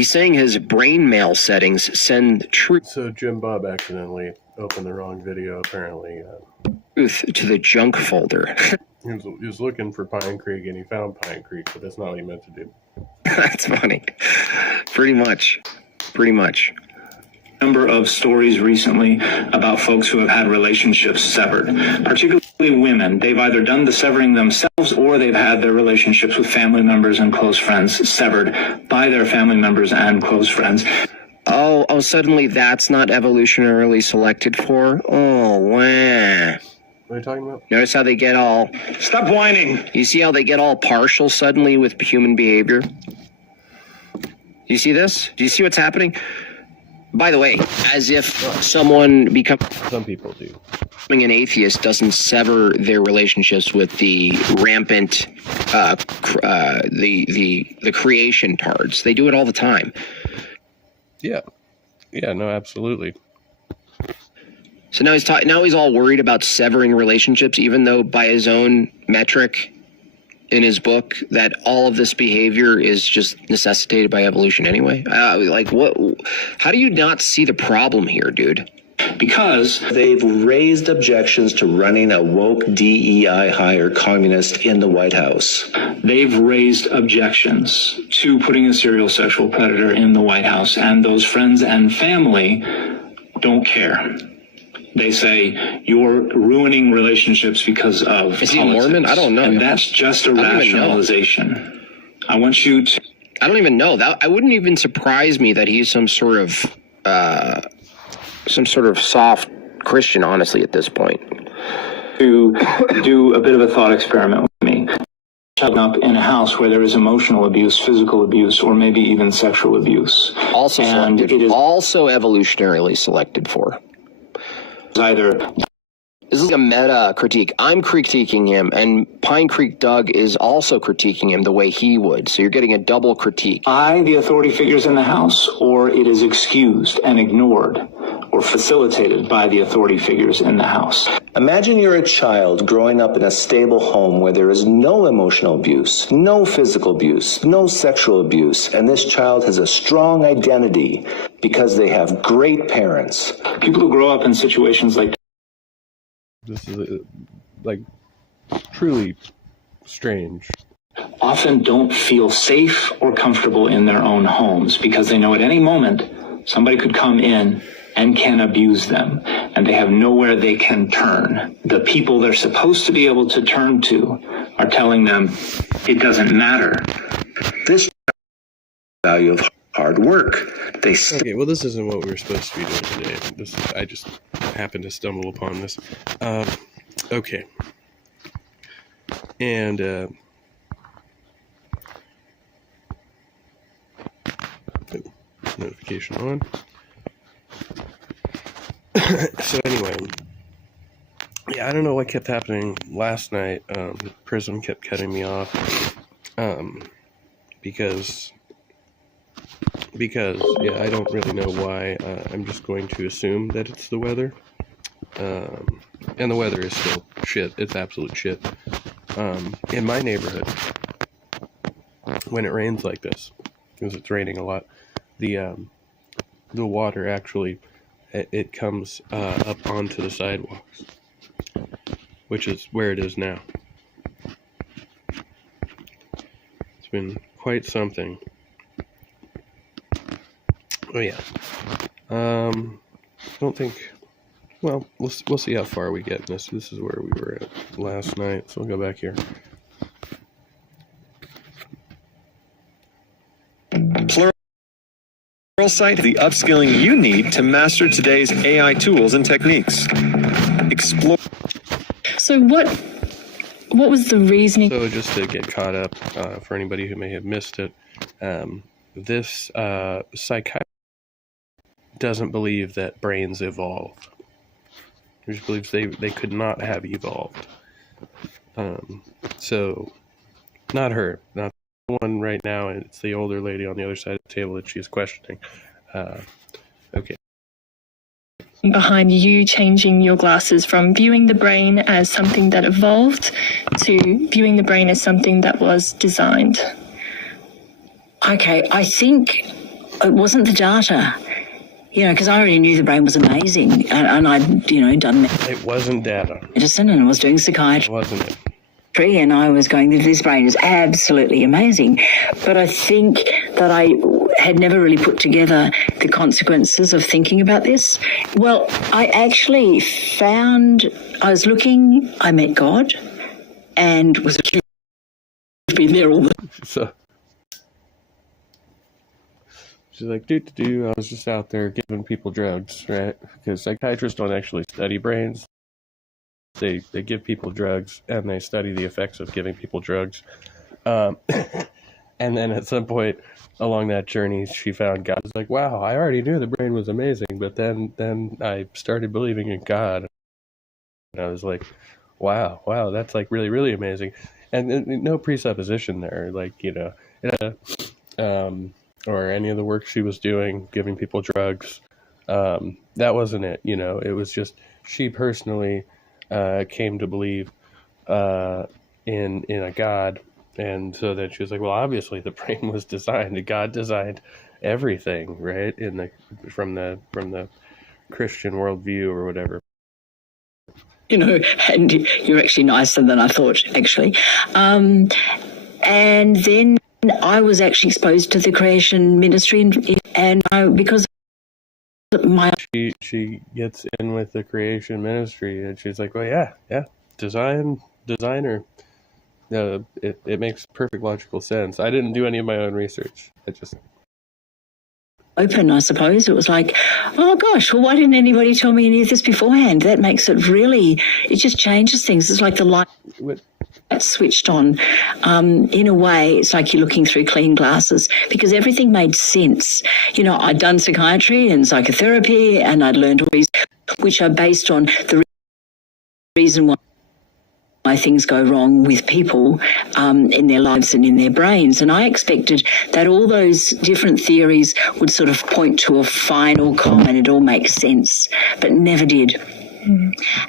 He's saying his brain mail settings send truth So Jim Bob accidentally opened the wrong video, apparently. to the junk folder. He was looking for Pine Creek, and he found Pine Creek, but that's not what he meant to do. That's funny. Pretty much. Number of stories recently about folks who have had relationships severed, particularly women. They've either done the severing themselves or they've had their relationships with family members and close friends severed by their family members and close friends. Oh, suddenly that's not evolutionarily selected for? Oh, wow. What are you talking about? Notice how they get all... Stop whining! You see how they get all partial suddenly with human behavior? You see this? Do you see what's happening? By the way, as if someone Some people do. becoming an atheist doesn't sever their relationships with the rampant, the creation parts. They do it all the time. Yeah, no, absolutely. So now he's all worried about severing relationships, even though by his own metric in his book that all of this behavior is just necessitated by evolution anyway. What? How do you not see the problem here, dude? Because they've raised objections to running a woke DEI hire communist in the White House. they've raised objections to putting a serial sexual predator in the White House, and those friends and family don't care. They say, you're ruining relationships because of Is he a Mormon? I don't know. And that's just a rationalization. I want you to... I don't even know. That I wouldn't even surprise me that he's some sort of soft Christian, honestly, at this point. to do a bit of a thought experiment with me. Up in a house where there is emotional abuse, physical abuse, or maybe even sexual abuse. Also and selected, it is also evolutionarily selected for. either... This is like a meta critique. I'm critiquing him, and Pine Creek Doug is also critiquing him the way he would. So you're getting a double critique. by the authority figures in the house, or it is excused and ignored or facilitated by the authority figures in the house. Imagine you're a child growing up in a stable home where there is no emotional abuse, no physical abuse, no sexual abuse, and this child has a strong identity because they have great parents. People who grow up in situations like This is truly strange. often don't feel safe or comfortable in their own homes because they know at any moment somebody could come in and can abuse them, and they have nowhere they can turn. The people they're supposed to be able to turn to are telling them it doesn't matter. This value of hard work. Okay, well, this isn't what we were supposed to be doing today. I just happened to stumble upon this. Okay. And, notification on. So anyway, yeah, I don't know what kept happening last night. Prism kept cutting me off, because yeah, I don't really know why. I'm just going to assume that it's the weather, and the weather is still shit. It's absolute shit. In my neighborhood, when it rains like this, because it's raining a lot, the water actually it comes up onto the sidewalks, which is where it is now. It's been quite something. Oh yeah. Don't think. Well, we'll see how far we get in this. This is where we were at last night, so we'll go back here. Pluralsight, the upskilling you need to master today's AI tools and techniques. Explore. So what was the reasoning? So just to get caught up, for anybody who may have missed it, this psychiatrist doesn't believe that brains evolved. He just believes they could not have evolved. So, not her, not the one right now, and it's the older lady on the other side of the table that she's questioning. Okay. Behind you changing your glasses from viewing the brain as something that evolved to viewing the brain as something that was designed? Okay, I think it wasn't the data, because I already knew the brain was amazing, and I'd, done It wasn't data. medicine and I was doing psychiatry. Wasn't it? And I was going, this brain is absolutely amazing. But I think that I had never really put together the consequences of thinking about this. Well, I actually found, I was looking, I met God, and was been there all the So she's like, I was just out there giving people drugs, right? Because psychiatrists don't actually study brains. They give people drugs, and they study the effects of giving people drugs. And then at some point along that journey, she found God. It's like, wow, I already knew the brain was amazing, but then I started believing in God. And I was like, wow, that's like really, really amazing. And no presupposition there, like, or any of the work she was doing, giving people drugs. That wasn't it, it was just she personally came to believe in a God, and so that she was like, well, obviously the brain was designed. God designed everything, right? From the Christian worldview or whatever. And you're actually nicer than I thought, actually. And then I was actually exposed to the creation ministry, and because she gets in with the creation ministry, and she's like, well, yeah, designer. It makes perfect logical sense. I didn't do any of my own research. I just open, I suppose. It was like, oh gosh, well, why didn't anybody tell me any of this beforehand? That makes it really, it just changes things. It's like the light switched on. In a way, it's like you're looking through clean glasses, because everything made sense. I'd done psychiatry and psychotherapy, and I'd learned all these, which are based on the reason why things go wrong with people in their lives and in their brains. And I expected that all those different theories would sort of point to a final comment, it all makes sense, but never did.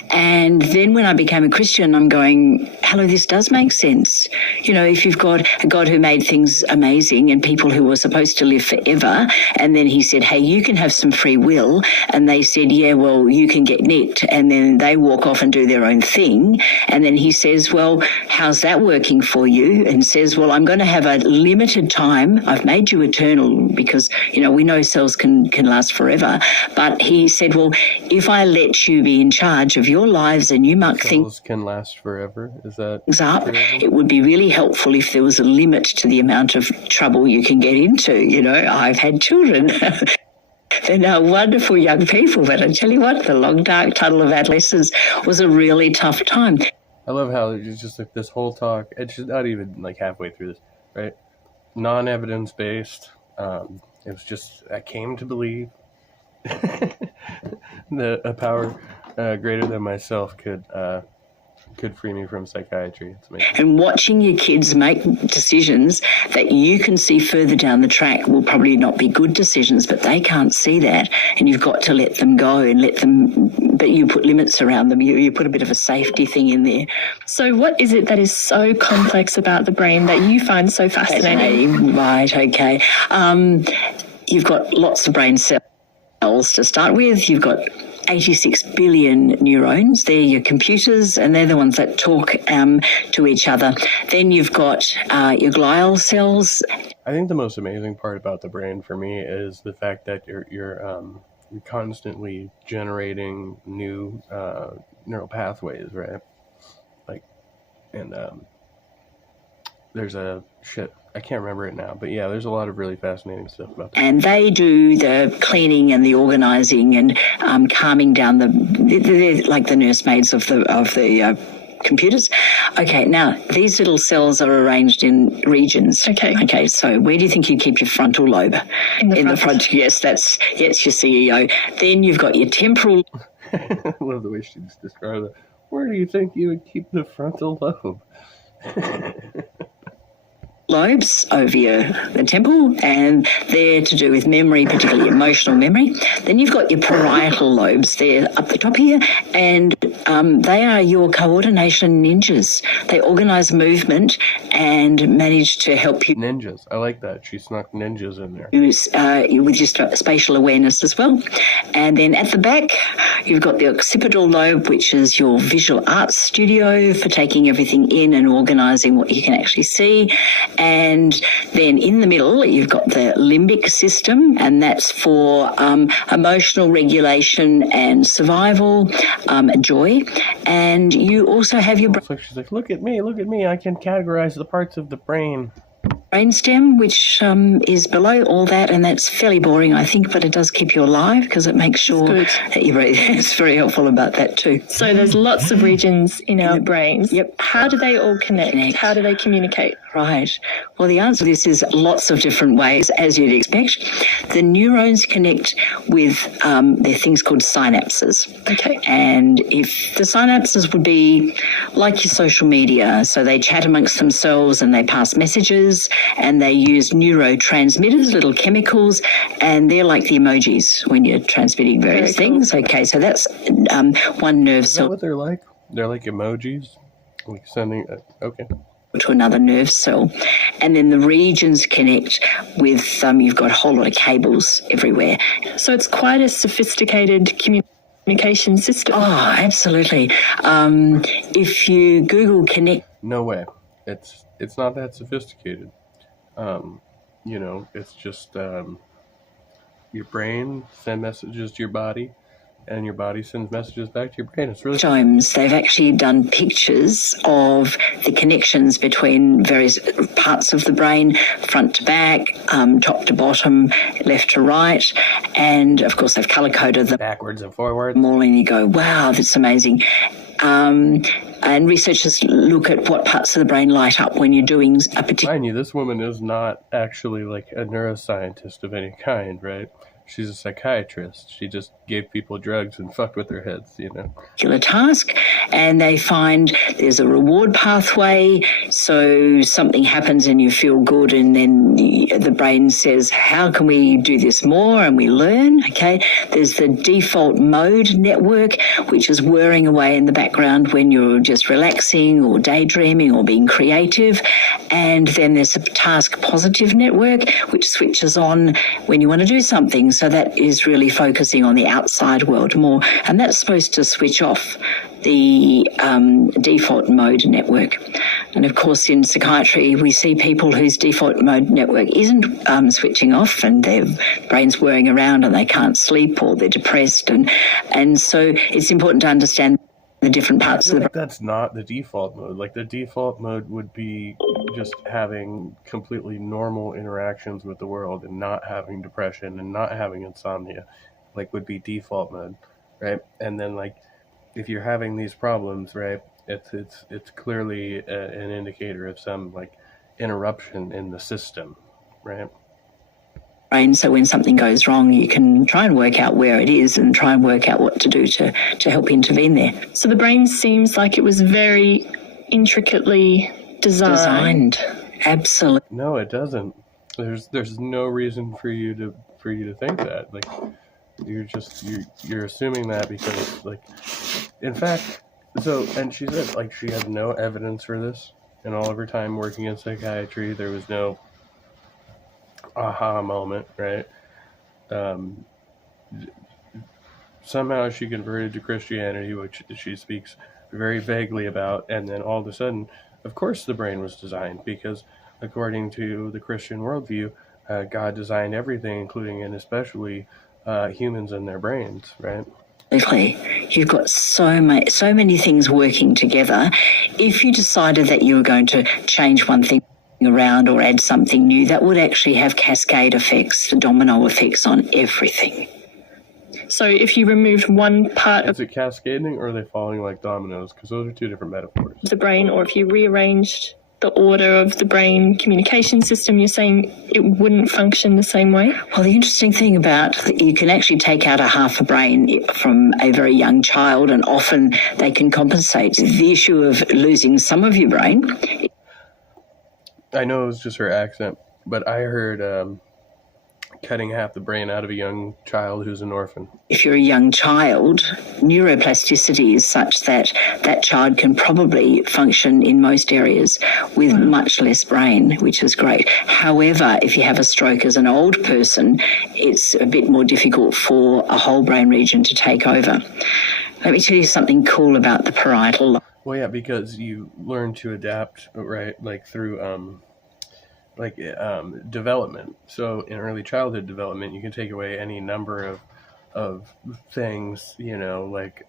And then when I became a Christian, I'm going, hello, this does make sense. If you've got a God who made things amazing and people who were supposed to live forever, and then he said, hey, you can have some free will, and they said, yeah, well, you can get nicked, and then they walk off and do their own thing, and then he says, well, how's that working for you? And says, well, I'm going to have a limited time. I've made you eternal, because, we know cells can last forever. But he said, well, if I let you be in charge of your lives and you muck things can last forever, is that up, it would be really helpful if there was a limit to the amount of trouble you can get into. I've had children. They're now wonderful young people, but I tell you what, the long dark tunnel of adolescence was a really tough time. I love how it's just like this whole talk, it's just not even like halfway through this, right? Non-evidence based. It was just, I came to believe that a power greater than myself could free me from psychiatry. It's amazing. And watching your kids make decisions that you can see further down the track will probably not be good decisions, but they can't see that, and you've got to let them go and let them, but you put limits around them. You put a bit of a safety thing in there. So what is it that is so complex about the brain that you find so fascinating? Right, okay. You've got lots of brain cells to start with. You've got 86 billion neurons. They're your computers, and they're the ones that talk to each other. Then you've got your glial cells. I think the most amazing part about the brain for me is the fact that you're constantly generating new neural pathways, right? Like, and there's I can't remember it now, but yeah, there's a lot of really fascinating stuff about that. And they do the cleaning and the organising and calming down they're like the nursemaids of the computers. Okay, now these little cells are arranged in regions. Okay, so where do you think you keep your frontal lobe? In the front. Yes, that's your CEO. Then you've got your temporal. I love the way she just described it. Where do you think you would keep the frontal lobe? lobes over the temple, and they're to do with memory, particularly emotional memory. Then you've got your parietal lobes, they're up the top here, and they are your coordination ninjas. They organise movement and manage to help you. Ninjas. I like that. She snuck ninjas in there. With your spatial awareness as well. And then at the back, you've got the occipital lobe, which is your visual arts studio for taking everything in and organising what you can actually see. And then in the middle, you've got the limbic system, and that's for emotional regulation and survival, joy. And you also have your So she's like, look at me, I can categorize the parts of the brain. brainstem, which is below all that, and that's fairly boring, I think, but it does keep you alive because it makes sure that you breathe. It's very helpful about that too. So there's lots of regions in our brains. Yep. How do they all connect? How do they communicate? Right. Well, the answer to this is lots of different ways, as you'd expect. The neurons connect with they're things called synapses. Okay. And if the synapses would be like your social media, so they chat amongst themselves and they pass messages and they use neurotransmitters, little chemicals, and they're like the emojis when you're transmitting various things. Okay, so that's one nerve Is that cell what they're like? They're like emojis? Like sending... okay. to another nerve cell. And then the regions connect with, you've got a whole lot of cables everywhere. So it's quite a sophisticated communication system. Oh, absolutely. If you Google connect... No way. It's not that sophisticated. It's just your brain send messages to your body, and your body sends messages back to your brain. It's really... Times they've actually done pictures of the connections between various parts of the brain, front to back, top to bottom, left to right, and of course they've colour-coded them backwards and forwards. all, and you go, wow, that's amazing. And researchers look at what parts of the brain light up when you're doing a particular... Mind you, this woman is not actually like a neuroscientist of any kind, right? She's a psychiatrist. She just gave people drugs and fucked with their heads, particular task, and they find there's a reward pathway, so something happens and you feel good, and then the brain says, how can we do this more, and we learn. Okay, there's the default mode network, which is whirring away in the background when you're just relaxing or daydreaming or being creative, and then there's a task positive network, which switches on when you want to do something. So that is really focusing on the outside world more, and that's supposed to switch off the default mode network. And of course, in psychiatry, we see people whose default mode network isn't switching off, and their brain's whirring around and they can't sleep, or they're depressed, and so it's important to understand the different parts of the brain. That's not the default mode. Like, the default mode would be just having completely normal interactions with the world and not having depression and not having insomnia, like, would be default mode, right? And then, like, if you're having these problems, right, it's clearly an indicator of some, like, interruption in the system, right? Brain, so when something goes wrong, you can try and work out where it is and try and work out what to do to help intervene there. So the brain seems like it was very intricately designed. Absolutely. No, it doesn't. There's no reason for you to think that. Like, you're assuming that because, like, in fact, so, and she said, like, she had no evidence for this, and all of her time working in psychiatry, there was no aha moment, right? Somehow she converted to Christianity, which she speaks very vaguely about, and then all of a sudden, of course the brain was designed, because according to the Christian worldview, God designed everything, including and especially humans and their brains, right? You've got so many things working together. If you decided that you were going to change one thing around or add something new, that would actually have cascade effects, the domino effects on everything. So if you removed one part Is it cascading, or are they falling like dominoes? Because those are two different metaphors. of the brain, or if you rearranged the order of the brain communication system, you're saying it wouldn't function the same way? Well, the interesting thing about you can actually take out a half a brain from a very young child, and often they can compensate. The issue of losing some of your brain. I know it was just her accent, but I heard cutting half the brain out of a young child who's an orphan. If you're a young child, neuroplasticity is such that that child can probably function in most areas with much less brain, which is great. However, if you have a stroke as an old person, it's a bit more difficult for a whole brain region to take over. Let me tell you something cool about the parietal lobe. Well, yeah, because you learn to adapt, right, like through development. So in early childhood development, you can take away any number of things, like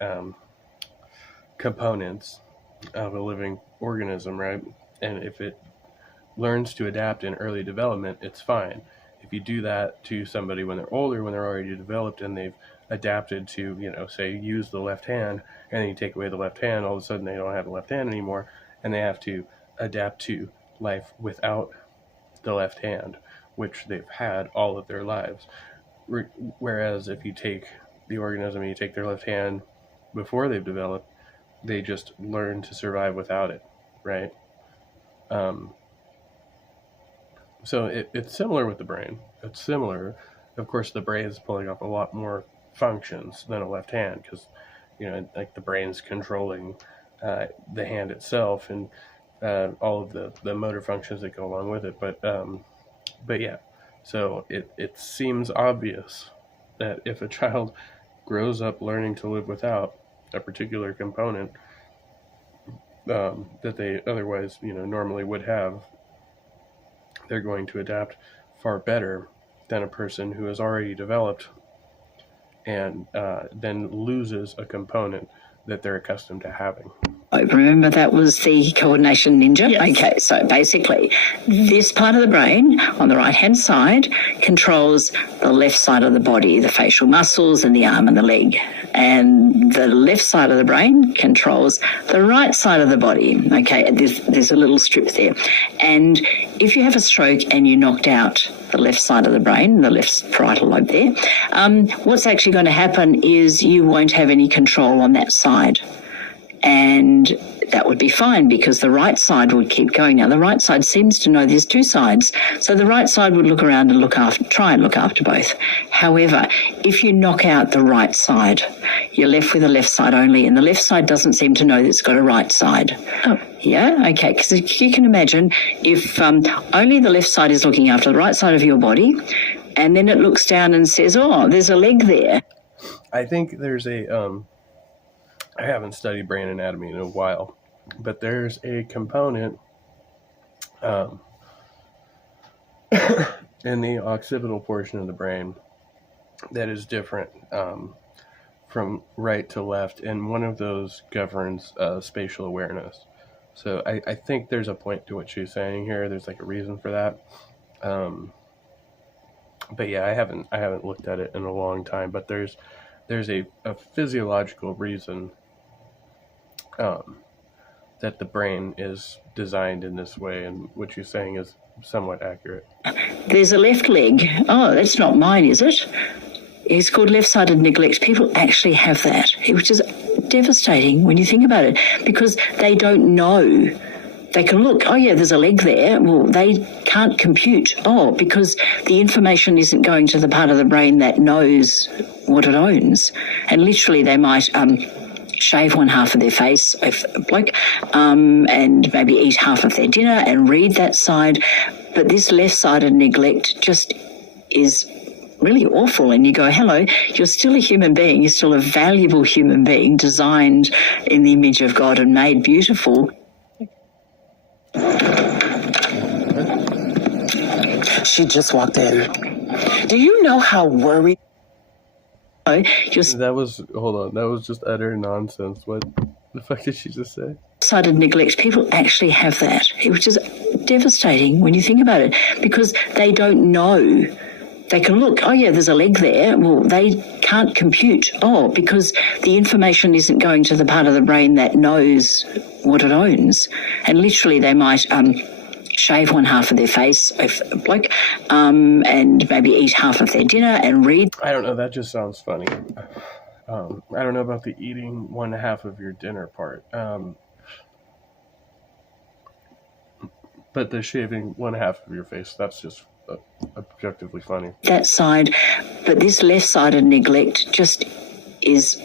components of a living organism, right? And if it learns to adapt in early development, it's fine. If you do that to somebody when they're older, when they're already developed and they've adapted to, say, use the left hand, and then you take away the left hand, all of a sudden they don't have a left hand anymore, and they have to adapt to life without the left hand, which they've had all of their lives. Whereas if you take the organism and you take their left hand before they've developed, they just learn to survive without it, right? So it's similar with the brain. It's similar. Of course, the brain is pulling off a lot more functions than a left hand because, like the brain's controlling the hand itself and all of the motor functions that go along with it. But yeah, so it seems obvious that if a child grows up learning to live without a particular component that they otherwise, normally would have, they're going to adapt far better than a person who has already developed and then loses a component that they're accustomed to having. Remember that was the coordination ninja? Yes. Okay, so basically this part of the brain on the right-hand side controls the left side of the body, the facial muscles and the arm and the leg. And the left side of the brain controls the right side of the body. Okay, there's a little strip there. And if you have a stroke and you knocked out the left side of the brain, the left parietal lobe there, what's actually going to happen is you won't have any control on that side. And that would be fine because the right side would keep going. Now, the right side seems to know there's two sides. So the right side would look around and try and look after both. However, if you knock out the right side, you're left with the left side only, and the left side doesn't seem to know that it's got a right side. Oh. Yeah, okay, because you can imagine if only the left side is looking after the right side of your body, and then it looks down and says, oh, there's a leg there. I think there's I haven't studied brain anatomy in a while, but there's a component in the occipital portion of the brain that is different from right to left, and one of those governs spatial awareness. So I think there's a point to what she's saying here. There's like a reason for that. But yeah, I haven't looked at it in a long time, but there's a physiological reason that the brain is designed in this way, and what you're saying is somewhat accurate. There's a left leg. Oh, that's not mine, is it? It's called left-sided neglect. People actually have that, which is devastating when you think about it, because they don't know. They can look, oh yeah, there's a leg there. Well, they can't compute, because the information isn't going to the part of the brain that knows what it owns. And literally they might shave one half of their face, if a bloke, and maybe eat half of their dinner and read that side. But this left-sided neglect just is really awful. And you go, hello, you're still a human being. You're still a valuable human being, designed in the image of God and made beautiful. She just walked in. Do you know how worried? That was just utter nonsense. What the fuck did she just say? Left-sided neglect. People actually have that, which is devastating when you think about it, because they don't know. They can look, oh yeah, there's a leg there. Well, they can't compute, because the information isn't going to the part of the brain that knows what it owns. And literally they might shave one half of their face, if a bloke, and maybe eat half of their dinner and read. I don't know, that just sounds funny. I don't know about the eating one half of your dinner part. But the shaving one half of your face, that's just objectively funny. That side, but this left-sided neglect just is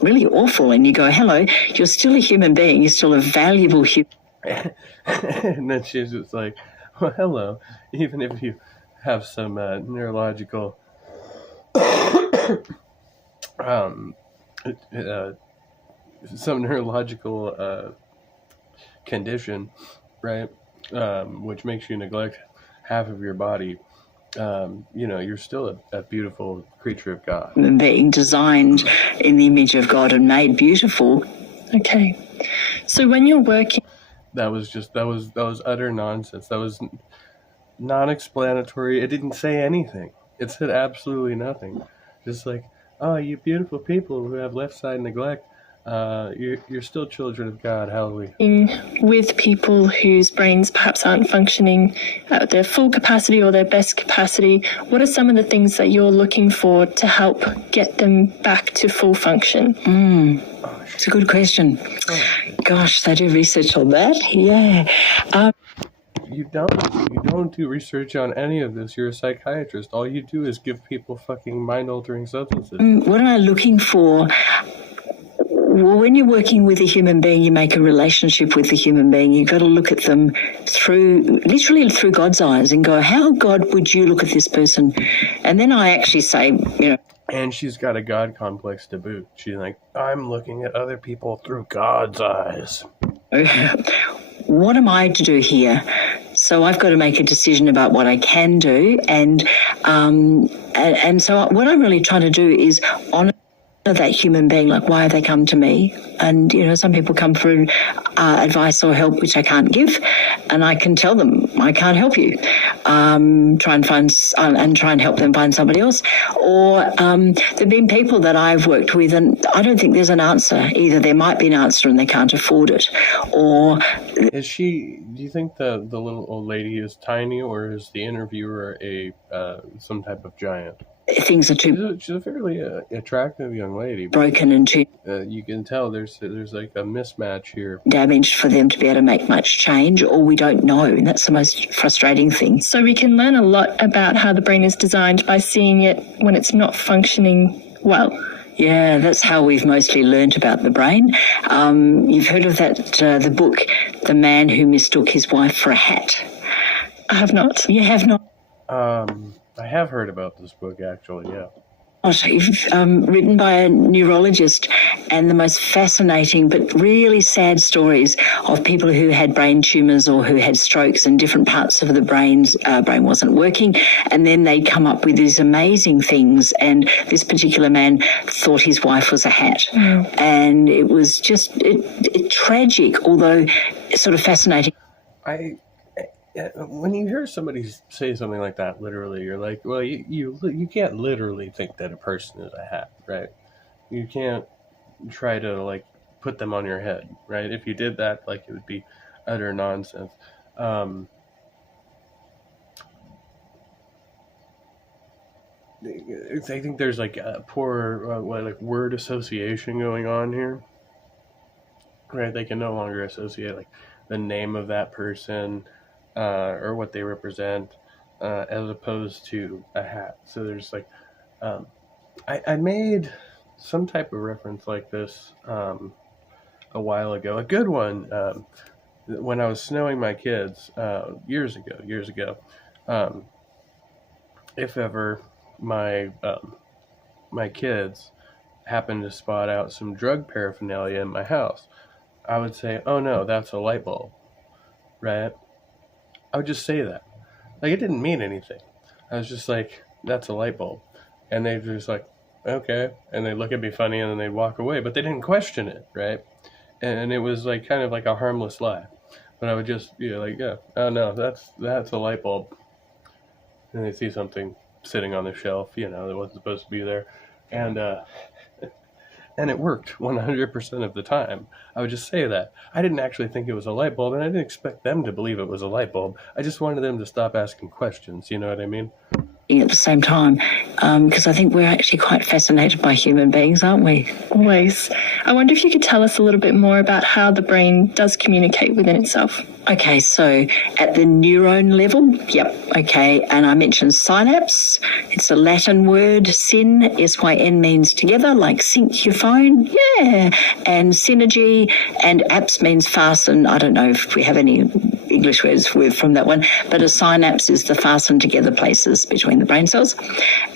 really awful. And you go, hello, you're still a human being. You're still a valuable human. And then she's just like, well, hello, even if you have some neurological condition, right, which makes you neglect half of your body, you're still a beautiful creature of God. Being designed in the image of God and made beautiful. Okay. So when you're working... That was utter nonsense. That was non-explanatory. It didn't say anything. It said absolutely nothing. Just like, oh, you beautiful people who have left side neglect, you're still children of God. Hallelujah. With people whose brains perhaps aren't functioning at their full capacity or their best capacity, what are some of the things that you're looking for to help get them back to full function? It's a good question. Gosh, they do research on that. Yeah. You don't do research on any of this. You're a psychiatrist. All you do is give people fucking mind-altering substances. What am I looking for? Well, when you're working with a human being, you make a relationship with the human being. You've got to look at them literally through God's eyes and go, how, God, would you look at this person? And then I actually say, And she's got a God complex to boot. She's like, I'm looking at other people through God's eyes. What am I to do here? So I've got to make a decision about what I can do. And so what I'm really trying to do is honor that human being, like, why have they come to me? And, some people come for advice or help, which I can't give. And I can tell them, I can't help you. Try and help them find somebody else. Or there've been people that I've worked with, and I don't think there's an answer. Either there might be an answer and they can't afford it, or... Do you think the little old lady is tiny, or is the interviewer some type of giant? Things are too... She's a fairly attractive young lady. Broken and too... you can tell there's like a mismatch here. Damaged for them to be able to make much change, or we don't know. And that's the most frustrating thing. So we can learn a lot about how the brain is designed by seeing it when it's not functioning well. Yeah, that's how we've mostly learnt about the brain. You've heard of that, the book, The Man Who Mistook His Wife for a Hat? I have not. You have not? I have heard about this book, actually, yeah. Written by a neurologist, and the most fascinating but really sad stories of people who had brain tumours or who had strokes, and different parts of the brain wasn't working, and then they'd come up with these amazing things. And this particular man thought his wife was a hat, and it was just tragic, although sort of fascinating. When you hear somebody say something like that, literally, you're like, well, you can't literally think that a person is a hat, right? You can't try to, like, put them on your head, right? If you did that, like, it would be utter nonsense. I think there's, like, a poor, word association going on here, right? They can no longer associate, like, the name of that person, or what they represent, as opposed to a hat. So there's like, I made some type of reference like this a while ago, a good one, when I was snowing my kids years ago. If ever my kids happened to spot out some drug paraphernalia in my house, I would say, oh no, that's a light bulb, right? I would just say that. Like, it didn't mean anything. I was just like, that's a light bulb. And they'd just like, okay. And they'd look at me funny and then they'd walk away. But they didn't question it, right? And it was like kind of like a harmless lie. But I would just be like, yeah, oh no, that's a light bulb. And they'd see something sitting on the shelf, that wasn't supposed to be there. And it worked 100% of the time. I would just say that. I didn't actually think it was a light bulb, and I didn't expect them to believe it was a light bulb. I just wanted them to stop asking questions, you know what I mean? at the same time, because I think we're actually quite fascinated by human beings, aren't we? Always. I wonder if you could tell us a little bit more about how the brain does communicate within itself. Okay, so at the neuron level, yep, okay, and I mentioned synapse. It's a Latin word, syn, S-Y-N, means together, like sync your phone, yeah, and synergy, and apps means fasten. I don't know if we have any English words from that one, but a synapse is the fastened together places between the brain cells.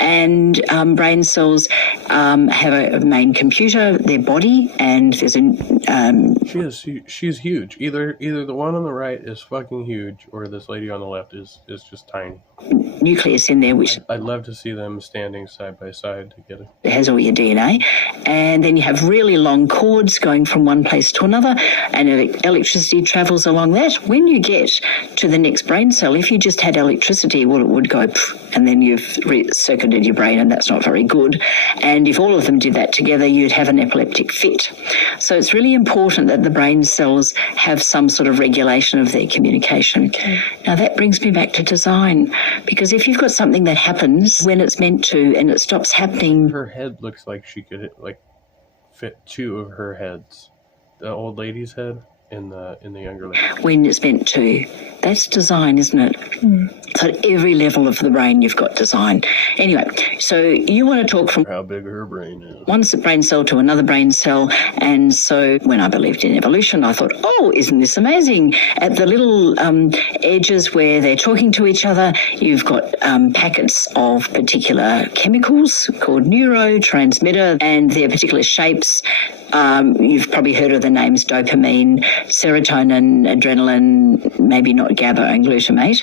And brain cells have a main computer, their body, and there's She's huge. Either the one on the right is fucking huge, or this lady on the left is just tiny. nucleus in there, which I'd love to see them standing side by side together. has all your DNA. And then you have really long cords going from one place to another, and electricity travels along that. When you get to the next brain cell, if you just had electricity, well, it would go and then you've circuited your brain, and that's not very good. And if all of them did that together, you'd have an epileptic fit. So it's really important that the brain cells have some sort of regulation of their communication. Okay. Now that brings me back to design, because if you've got something that happens when it's meant to and it stops happening. Her head looks like she could fit two of her heads. The old lady's head and the younger lady. When it's meant to. That's design, isn't it? So at every level of the brain, you've got design. Anyway, so you want to talk from how big her brain is. One brain cell to another brain cell. And so when I believed in evolution, I thought, oh, isn't this amazing? At the little edges where they're talking to each other, you've got packets of particular chemicals called neurotransmitter, and their particular shapes. You've probably heard of the names dopamine, serotonin, adrenaline, maybe not GABA and glutamate.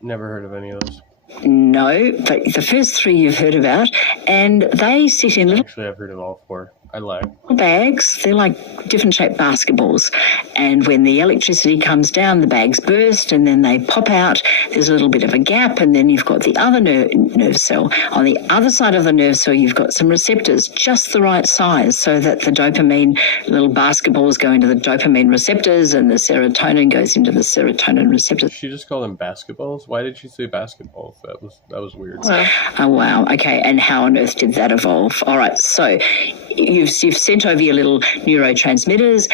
Never heard of any of those. No, but the first three you've heard about, and they sit in little... Actually, I've heard of all four. I lied. Bags. They're like different shaped basketballs. And when the electricity comes down, the bags burst and then they pop out. There's a little bit of a gap, and then you've got the other nerve cell. On the other side of the nerve cell, you've got some receptors, just the right size, so that the dopamine little basketballs go into the dopamine receptors and the serotonin goes into the serotonin receptors. She just called them basketballs? Why did she say basketballs? That was weird. Oh, wow. Okay. And how on earth did that evolve? All right. So you've sent over your little neurotransmitters.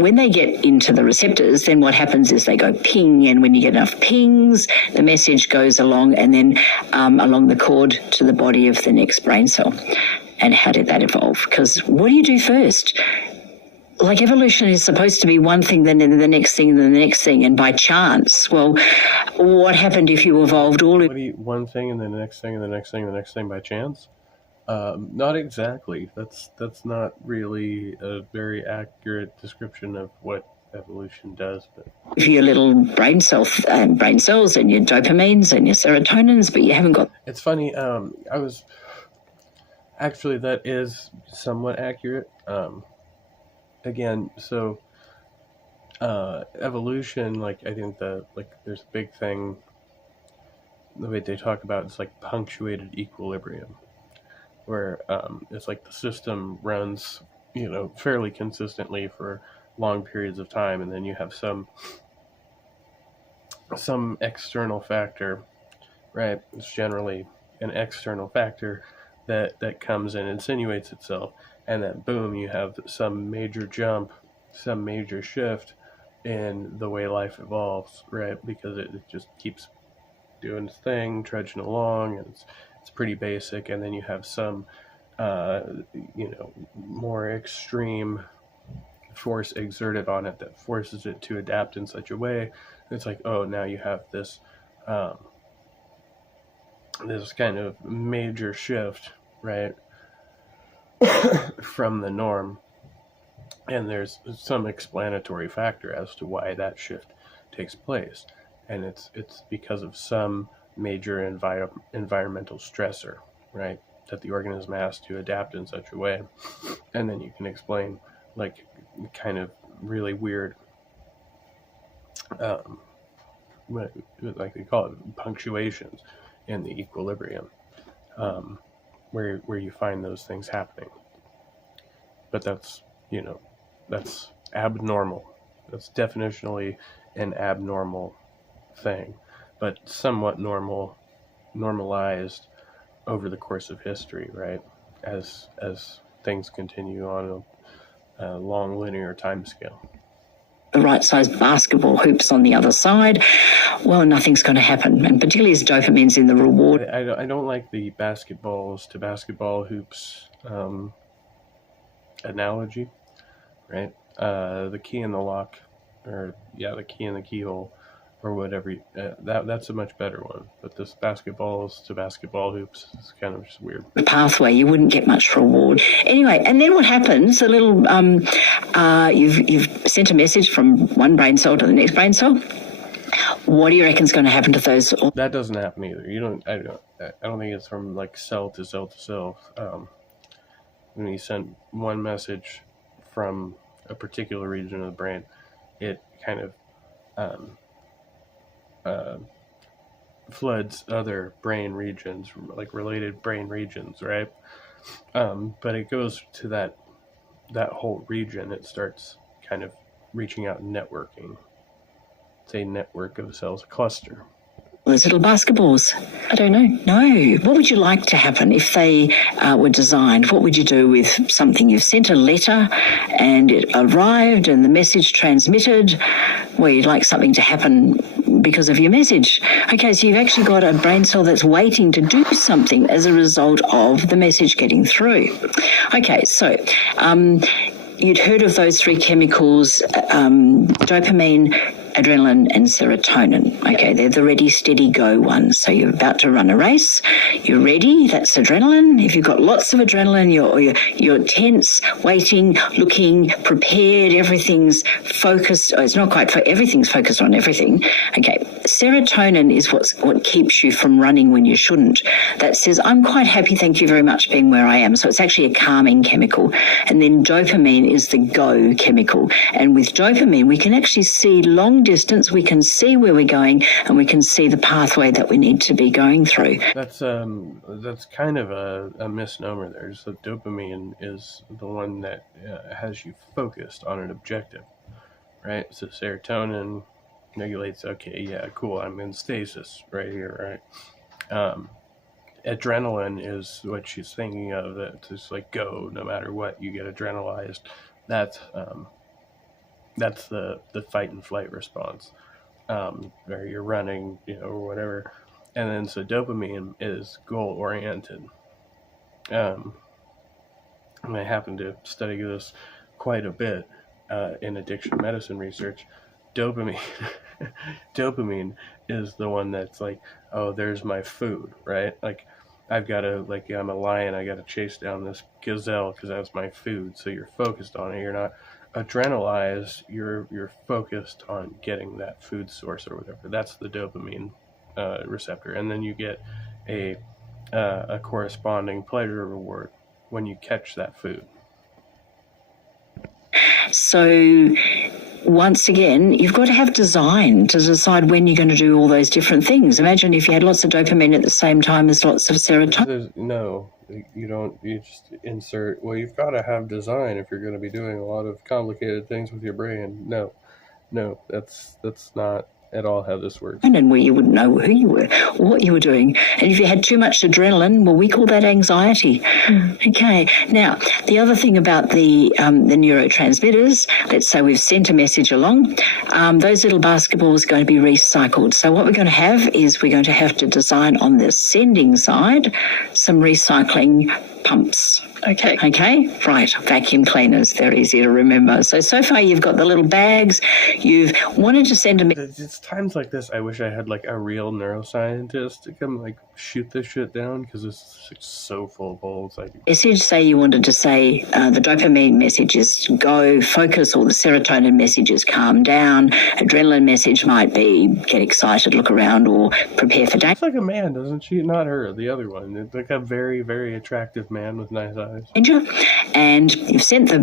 When they get into the receptors, then what happens is they go ping, and when you get enough pings, the message goes along and then along the cord to the body of the next brain cell. And how did that evolve? Because what do you do first? Like, evolution is supposed to be one thing, then the next thing, then the next thing, and by chance. Well, what happened if you evolved all of... One thing and then the next thing and the next thing and the next thing by chance? Not exactly. That's not really a very accurate description of what evolution does. But if your little brain cells and your dopamines and your serotonins, but you haven't got... It's funny. Actually, that is somewhat accurate. Again, so evolution, I think there's a big thing, the way they talk about it's like punctuated equilibrium, where it's like the system runs, fairly consistently for long periods of time, and then you have some external factor, right? It's generally an external factor that comes and insinuates itself, and then boom, you have some major jump, some major shift in the way life evolves, right? Because it just keeps doing its thing, trudging along, and it's pretty basic, and then you have some more extreme force exerted on it that forces it to adapt in such a way. It's like, oh, now you have this this kind of major shift, right, from the norm, and there's some explanatory factor as to why that shift takes place, and it's because of some major environmental stressor, right, that the organism has to adapt in such a way. And then you can explain kind of really weird like they call it punctuations in the equilibrium, where you find those things happening. But that's abnormal. That's definitionally an abnormal thing, but somewhat normal normalized over the course of history, right? As things continue on a long linear time scale. The right size basketball hoops on the other side, well, nothing's going to happen. And particularly as dopamine's in the reward. I don't like the basketballs to basketball hoops analogy, right? The key in the lock, or the key in the keyhole, or whatever. That's a much better one. But this basketballs to basketball hoops is kind of just weird. The pathway, you wouldn't get much reward anyway. And then what happens? A little, you've sent a message from one brain cell to the next brain cell. What do you reckon is going to happen to those? That doesn't happen either. I don't think it's from like cell to cell to cell. When you send one message from a particular region of the brain, it kind of floods other brain regions, like related brain regions, right? But it goes to that whole region. It starts kind of reaching out and networking. It's a network of cells, a cluster. Those little basketballs. I don't know. No. What would you like to happen if they were designed? What would you do with something? You've sent a letter and it arrived and the message transmitted. Well, you'd like something to happen because of your message. Okay, so you've actually got a brain cell that's waiting to do something as a result of the message getting through. Okay, so you'd heard of those three chemicals, dopamine, adrenaline and serotonin. Okay, they're the ready, steady, go ones. So you're about to run a race, you're ready, that's adrenaline. If you've got lots of adrenaline, you're tense, waiting, looking, prepared, everything's focused. Oh, it's not quite, everything's focused on everything. Okay, serotonin is what keeps you from running when you shouldn't. That says, I'm quite happy, thank you very much, being where I am. So it's actually a calming chemical. And then dopamine is the go chemical. And with dopamine, we can actually see long distance, we can see where we're going, and we can see the pathway that we need to be going through. That's kind of a misnomer there. So dopamine is the one that has you focused on an objective, right? So serotonin regulates, okay, yeah, cool, I'm in stasis right here, right? Adrenaline is what she's thinking of, that it's like go, no matter what, you get adrenalized. That's the fight and flight response, or you're running, or whatever. And then so dopamine is goal oriented. And I happen to study this quite a bit in addiction medicine research. Dopamine is the one that's like, oh, there's my food, right? Like I've got to, like, I'm a lion, I got to chase down this gazelle because that's my food. So you're focused on it. You're not adrenalized, you're focused on getting that food source or whatever. That's the dopamine receptor, and then you get a corresponding pleasure reward when you catch that food. So once again, you've got to have design to decide when you're going to do all those different things. Imagine if you had lots of dopamine at the same time as lots of serotonin. No, you don't. You just insert. Well, you've got to have design if you're going to be doing a lot of complicated things with your brain. No, that's not at all how this works. And where you wouldn't know who you were or what you were doing. And if you had too much adrenaline, well, we call that anxiety. Okay. Now, the other thing about the neurotransmitters, let's say we've sent a message along, those little basketballs are going to be recycled. So what we're going to have is we're going to have to design on the sending side some recycling pumps. Okay. Right. Vacuum cleaners. They're easy to remember. So far you've got the little bags. You've wanted to send them. It's times like this I wish I had like a real neuroscientist to come like shoot this shit down, because it's like, so full of holes. Message, say you wanted to say the dopamine message is go, focus, or the serotonin message is calm down. Adrenaline message might be get excited, look around, or prepare for danger. It's like a man, doesn't she? Not her, the other one. It's like a very, very attractive man with nice eyes. Danger. And you've sent the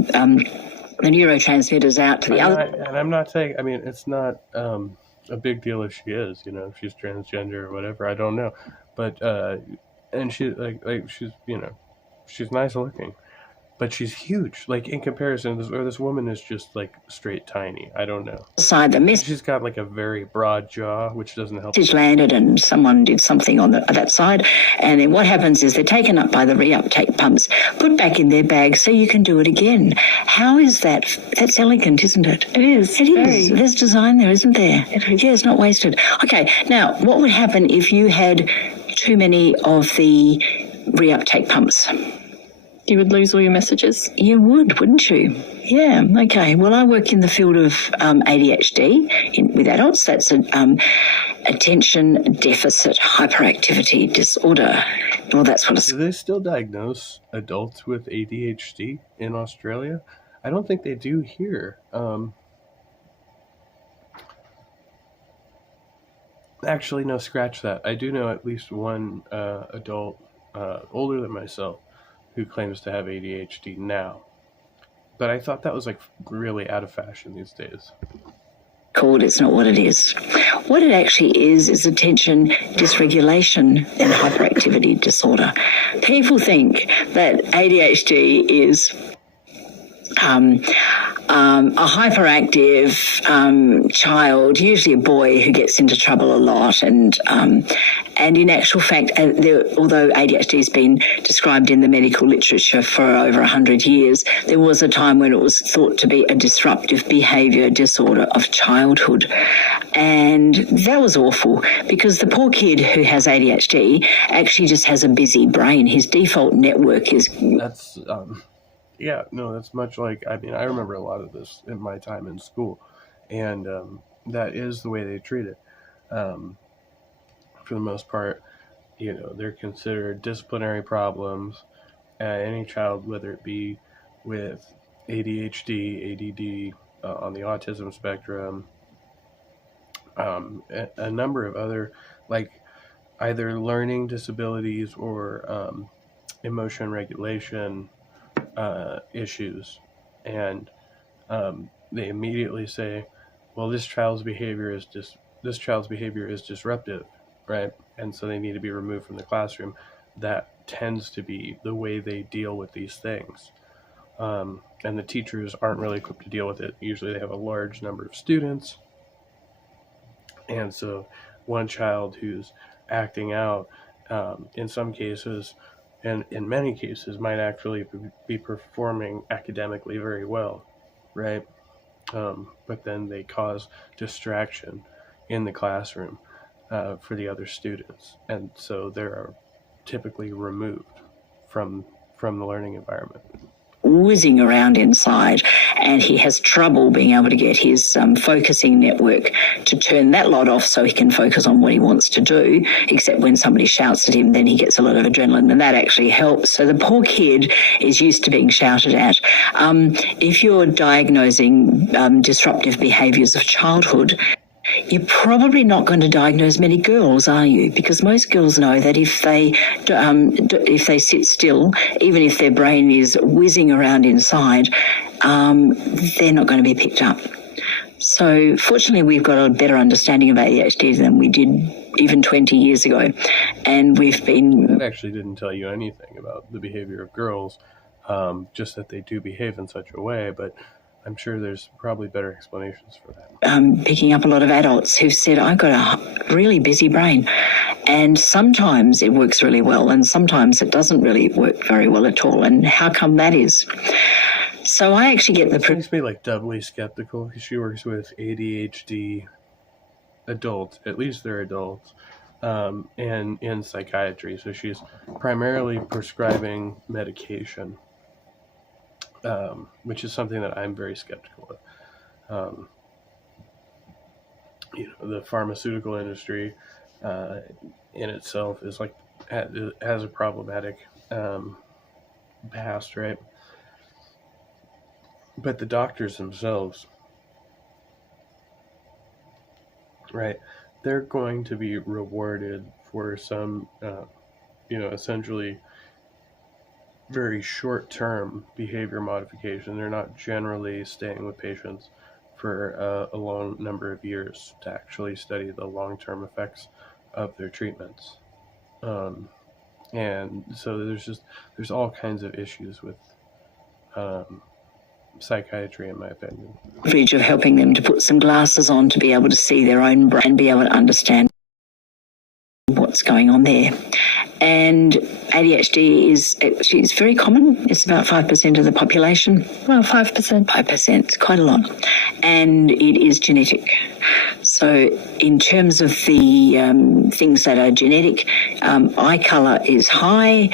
neurotransmitters out to the other. And I'm not saying, I mean, it's not a big deal if she is, if she's transgender or whatever, I don't know. But, and she, like she's, she's nice looking. but she's huge. Like in comparison, this woman is just like straight tiny. I don't know. Side the message She's got like a very broad jaw, which doesn't help. landed and someone did something on that side, and then what happens is they're taken up by the reuptake pumps, put back in their bag so you can do it again. How is that? That's elegant, isn't it? It is. It is. There's design there, isn't there? It is. Yeah, it's not wasted. Okay, now what would happen if you had too many of the reuptake pumps? You would lose all your messages. You would, wouldn't you? Yeah, okay. Well, I work in the field of ADHD with adults. That's attention deficit hyperactivity disorder. Well, that's what it's... Do they still diagnose adults with ADHD in Australia? I don't think they do here. Actually, no, scratch that. I do know at least one adult older than myself who claims to have ADHD now. But I thought that was like really out of fashion these days. Called, it's not what it is. What it actually is attention dysregulation and hyperactivity disorder. People think that ADHD is a hyperactive child, usually a boy who gets into trouble a lot, and in actual fact, although ADHD has been described in the medical literature for over 100 years, there was a time when it was thought to be a disruptive behaviour disorder of childhood, and that was awful because the poor kid who has ADHD actually just has a busy brain. His default network is... That's yeah, no, that's much like, I mean, I remember a lot of this in my time in school, and that is the way they treat it. For the most part, you know, they're considered disciplinary problems. Any child, whether it be with ADHD, ADD, on the autism spectrum, a number of other, like, either learning disabilities or emotion regulation issues, and they immediately say, well, this child's behavior is disruptive, right? And so they need to be removed from the classroom. That tends to be the way they deal with these things, and the teachers aren't really equipped to deal with it. Usually they have a large number of students, and so one child who's acting out, in some cases, and in many cases, might actually be performing academically very well, right? But then they cause distraction in the classroom for the other students, and so they are typically removed from the learning environment. Whizzing around inside, and he has trouble being able to get his focusing network to turn that lot off so he can focus on what he wants to do, except when somebody shouts at him, then he gets a lot of adrenaline, and that actually helps. So the poor kid is used to being shouted at. If you're diagnosing disruptive behaviours of childhood, you're probably not going to diagnose many girls, are you? Because most girls know that if they sit still, even if their brain is whizzing around inside, they're not going to be picked up. So fortunately, we've got a better understanding of ADHD than we did even 20 years ago. And we've been... That actually didn't tell you anything about the behavior of girls, just that they do behave in such a way, but I'm sure there's probably better explanations for that. Picking up a lot of adults who've said, I've got a really busy brain. And sometimes it works really well, and sometimes it doesn't really work very well at all. And how come that is? So I actually get the... It makes me like doubly skeptical because she works with ADHD adults, at least they're adults, and in psychiatry. So she's primarily prescribing medication, which is something that I'm very skeptical of. You know, the pharmaceutical industry in itself is like has a problematic past, right? But the doctors themselves, right, they're going to be rewarded for some, essentially very short-term behavior modification. They're not generally staying with patients for a long number of years to actually study the long-term effects of their treatments. And so there's all kinds of issues with psychiatry, in my opinion. Privilege of helping them to put some glasses on to be able to see their own brain, be able to understand what's going on there. And ADHD is very common. It's about 5% of the population. Well, 5%. 5%, it's quite a lot. And it is genetic. So in terms of the things that are genetic, eye colour is high,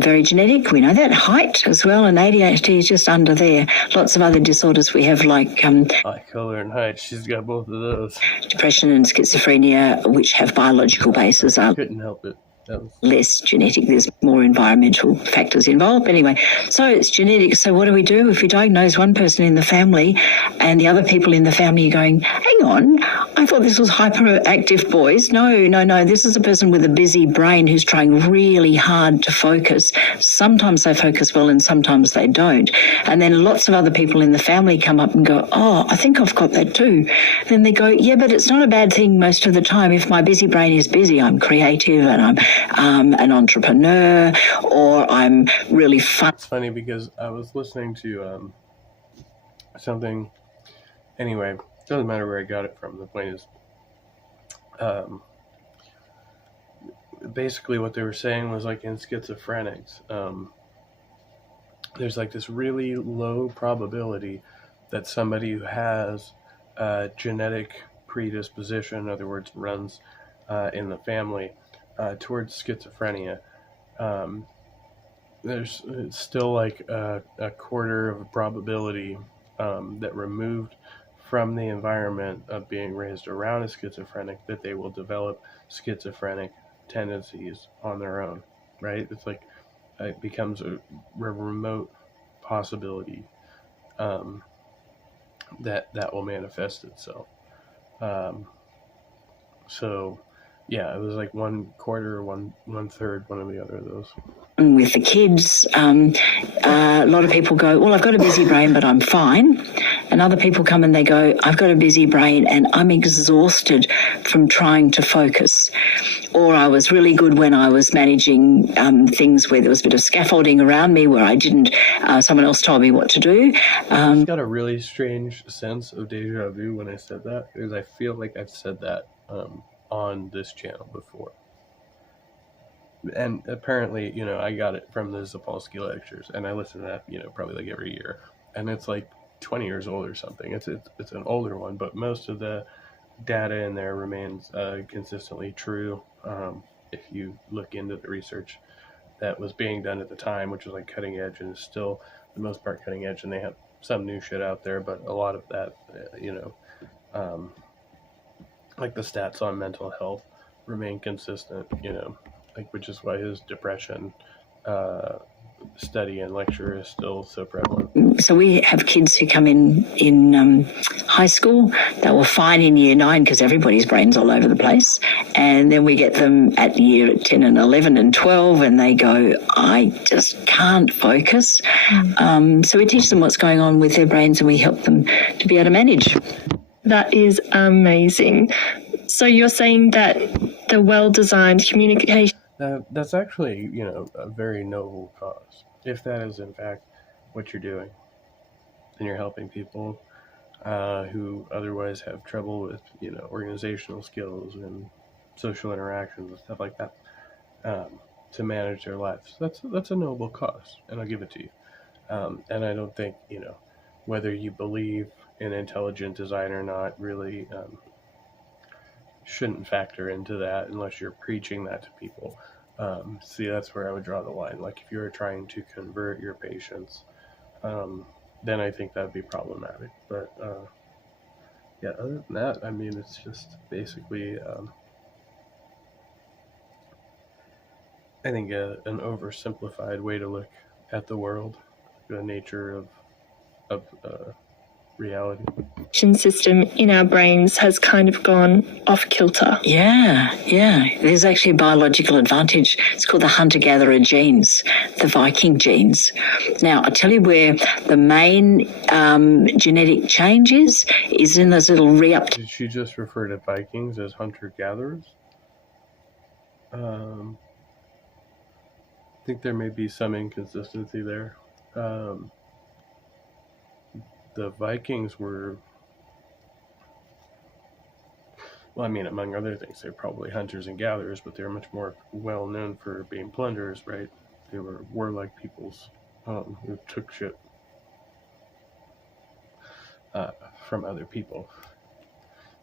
very genetic. We know that. Height as well, and ADHD is just under there. Lots of other disorders we have, like Eye color and height, she's got both of those. depression and schizophrenia, which have biological bases, are Couldn't help it. less genetic. There's more environmental factors involved. But anyway, so it's genetic. So what do we do if we diagnose one person in the family and the other people in the family are going, hang on, I thought this was hyperactive boys. No. This is a person with a busy brain who's trying really hard to focus. Sometimes they focus well and sometimes they don't. And then lots of other people in the family come up and go, oh, I think I've got that too. Then they go, yeah, but it's not a bad thing most of the time. If my busy brain is busy, I'm creative and I'm an entrepreneur, or I'm really fun. It's funny because I was listening to something. Anyway, doesn't matter where I got it from. The point is, basically what they were saying was, like, in schizophrenics, there's like this really low probability that somebody who has a genetic predisposition, in other words, runs in the family towards schizophrenia. There's still like a quarter of a probability that removed from the environment of being raised around a schizophrenic that they will develop schizophrenic tendencies on their own, right? It's like it becomes a remote possibility that will manifest itself. So yeah, it was like 1/4, one third, one of the other of those. With the kids, a lot of people go, well, I've got a busy brain, but I'm fine. And other people come and they go, I've got a busy brain and I'm exhausted from trying to focus. Or I was really good when I was managing things where there was a bit of scaffolding around me where I didn't, someone else told me what to do. I've got a really strange sense of deja vu when I said that, because I feel like I've said that on this channel before. And apparently, I got it from the Symbolically lectures, and I listen to that, probably like every year. And it's like 20 years old or something. It's an older one, but most of the data in there remains consistently true. If you look into the research that was being done at the time, which was like cutting edge, and is still the most part cutting edge, and they have some new shit out there, but a lot of that, like the stats on mental health remain consistent, which is why his depression study and lecture is still so prevalent. So we have kids who come in high school that were fine in year 9 because everybody's brain's all over the place. And then we get them at year 10 and 11 and 12 and they go, I just can't focus. So we teach them what's going on with their brains and we help them to be able to manage. That is amazing. So you're saying that the well-designed communication... That's actually, a very noble cause. If that is, in fact, what you're doing, then you're helping people who otherwise have trouble with, organizational skills and social interactions and stuff like that to manage their lives. That's a noble cause, and I'll give it to you. And I don't think, whether you believe in intelligent design or not really shouldn't factor into that unless you're preaching that to people. See, that's where I would draw the line. Like, if you're trying to convert your patients, then I think that'd be problematic. But yeah, other than that, I mean, it's just basically, I think, an oversimplified way to look at the world, the nature of reality. System in our brains has kind of gone off kilter. Yeah. There's actually a biological advantage. It's called the hunter-gatherer genes, the Viking genes. Now, I'll tell you where the main genetic change is in those little Did she just refer to Vikings as hunter-gatherers? I think there may be some inconsistency there. the Vikings were, well, I mean, among other things, they're probably hunters and gatherers, but they're much more well known for being plunderers, right? They were warlike peoples who took shit from other people.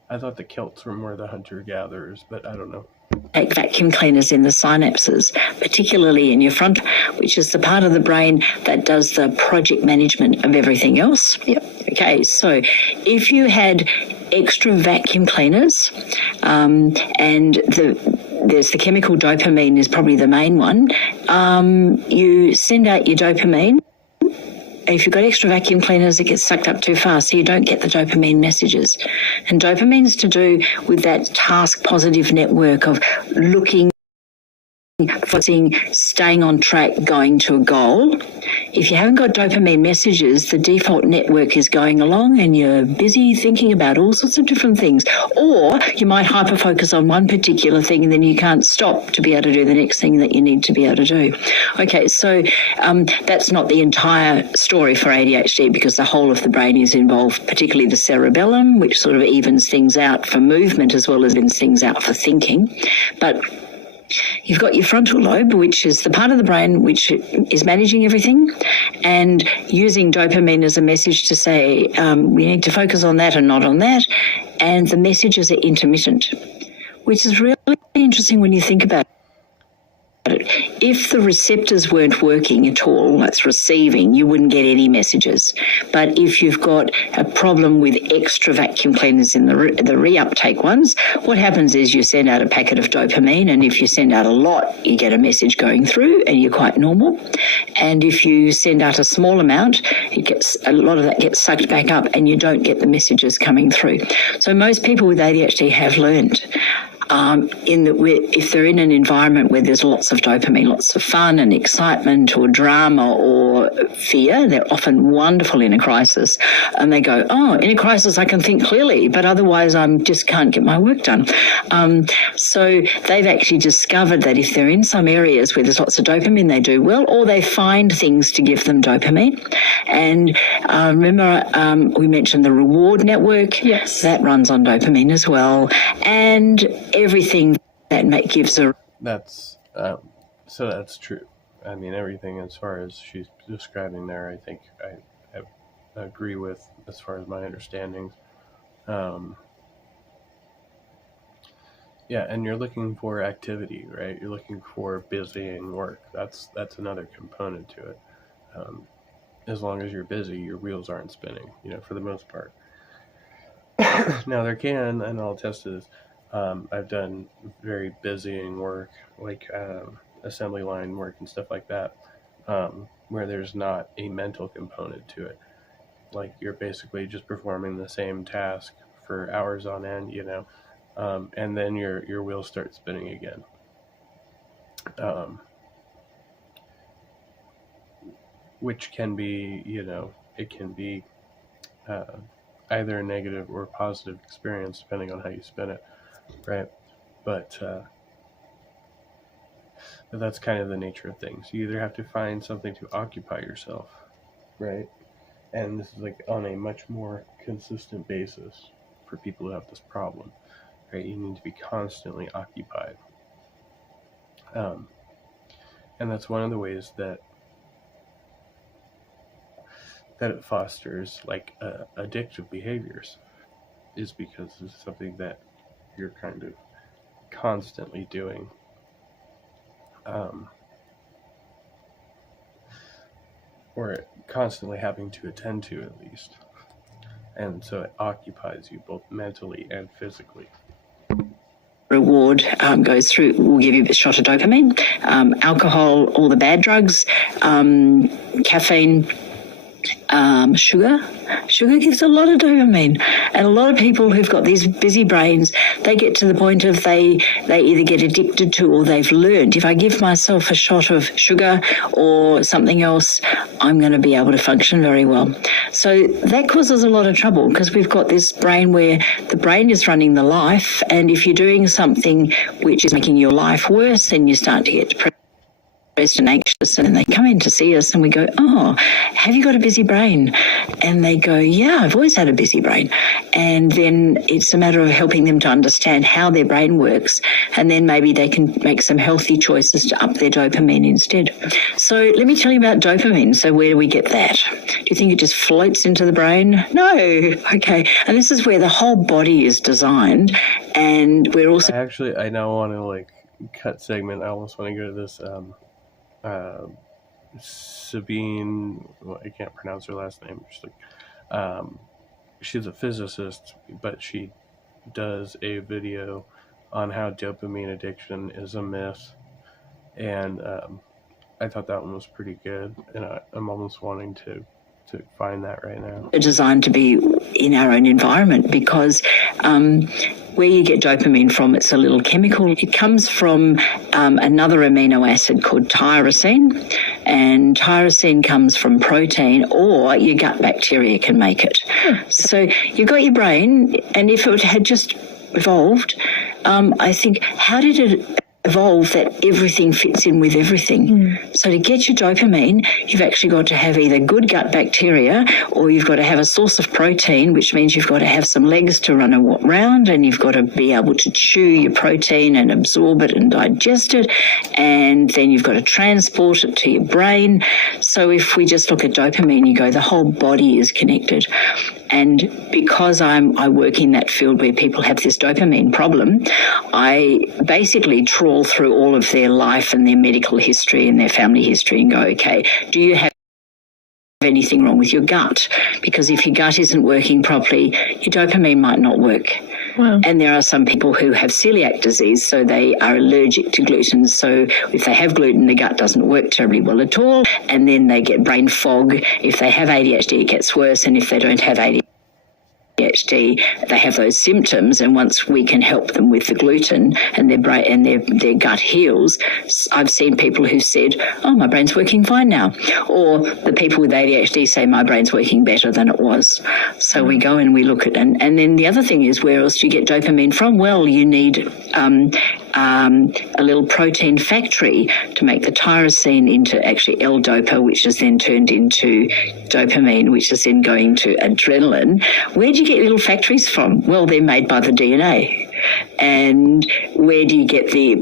I thought the Celts were more the hunter-gatherers, but I don't know. Take vacuum cleaners in the synapses, particularly in your front, which is the part of the brain that does the project management of everything else. Yep. Okay, so if you had extra vacuum cleaners, and there's the chemical dopamine is probably the main one, you send out your dopamine. If you've got extra vacuum cleaners, it gets sucked up too fast, so you don't get the dopamine messages. And dopamine's to do with that task positive network of looking, focusing, staying on track, going to a goal. If you haven't got dopamine messages, the default network is going along and you're busy thinking about all sorts of different things. Or you might hyper-focus on one particular thing and then you can't stop to be able to do the next thing that you need to be able to do. Okay, so that's not the entire story for ADHD because the whole of the brain is involved, particularly the cerebellum, which sort of evens things out for movement as well as evens things out for thinking. But you've got your frontal lobe, which is the part of the brain which is managing everything and using dopamine as a message to say we need to focus on that and not on that. And the messages are intermittent, which is really interesting when you think about it. If the receptors weren't working at all, that's receiving, you wouldn't get any messages. But if you've got a problem with extra vacuum cleaners in the reuptake ones, what happens is you send out a packet of dopamine, and if you send out a lot, you get a message going through and you're quite normal. And if you send out a small amount, a lot of that gets sucked back up and you don't get the messages coming through. So most people with ADHD have learned if they're in an environment where there's lots of dopamine, lots of fun and excitement or drama or fear, they're often wonderful in a crisis. And they go, oh, in a crisis I can think clearly, but otherwise I just can't get my work done. So they've actually discovered that if they're in some areas where there's lots of dopamine, they do well, or they find things to give them dopamine. And remember, we mentioned the reward network. Yes. That runs on dopamine as well. And everything that gives a... That's, so that's true. I mean, everything as far as she's describing there, I think I agree with as far as my understandings. Yeah, and you're looking for activity, right? You're looking for busying work. That's another component to it. As long as you're busy, your wheels aren't spinning, for the most part. Now there can, and I'll attest to this, I've done very busying work, like assembly line work and stuff like that, where there's not a mental component to it. Like you're basically just performing the same task for hours on end, and then your wheels start spinning again. Which can be, it can be either a negative or a positive experience depending on how you spin it, right? But that's kind of the nature of things. You either have to find something to occupy yourself, right? And this is like on a much more consistent basis for people who have this problem, right? You need to be constantly occupied. And that's one of the ways that it fosters like addictive behaviors, is because it's something that you're kind of constantly doing. Or constantly having to attend to, at least. And so it occupies you both mentally and physically. Reward goes through, will give you a shot of dopamine, alcohol, all the bad drugs, caffeine, Sugar gives a lot of dopamine, and a lot of people who've got these busy brains, they get to the point of they either get addicted to or they've learned, if I give myself a shot of sugar or something else, I'm going to be able to function very well. So that causes a lot of trouble because we've got this brain where the brain is running the life, and if you're doing something which is making your life worse, then you start to get depressed. and anxious, and they come in to see us and we go, oh, have you got a busy brain? And they go, yeah, I've always had a busy brain. And then it's a matter of helping them to understand how their brain works, and then maybe they can make some healthy choices to up their dopamine instead. So let me tell you about dopamine. So where do we get that? Do you think it just floats into the brain? No. Okay. And this is where the whole body is designed, and we're also... I now want to cut segment. I almost want to go to this Sabine, well, I can't pronounce her last name. She's a physicist, but she does a video on how dopamine addiction is a myth, and I thought that one was pretty good, and I'm almost wanting to find that right now. They're designed to be in our own environment, because where you get dopamine from, it's a little chemical. It comes from another amino acid called tyrosine, and tyrosine comes from protein, or your gut bacteria can make it. So you've got your brain, and if it had just evolved, I think, how did it evolve that everything fits in with everything? So to get your dopamine, you've actually got to have either good gut bacteria, or you've got to have a source of protein, which means you've got to have some legs to run around, and you've got to be able to chew your protein and absorb it and digest it, and then you've got to transport it to your brain. So if we just look at dopamine, you go, the whole body is connected. And because I work in that field where people have this dopamine problem, I basically trawl through all of their life and their medical history and their family history and go, okay, do you have anything wrong with your gut? Because if your gut isn't working properly, your dopamine might not work. Wow. And there are some people who have celiac disease, so they are allergic to gluten. So if they have gluten, the gut doesn't work terribly well at all. And then they get brain fog. If they have ADHD, it gets worse. And if they don't have ADHD, they have those symptoms, and once we can help them with the gluten and their brain and their gut heals, I've seen people who said, oh, my brain's working fine now. Or the people with ADHD say, my brain's working better than it was. So we go and we look at, and then the other thing is, where else do you get dopamine from? Well, you need a little protein factory to make the tyrosine into actually L-dopa, which is then turned into dopamine, which is then going to adrenaline. Where do you get little factories from? Well, they're made by the DNA. And where do you get the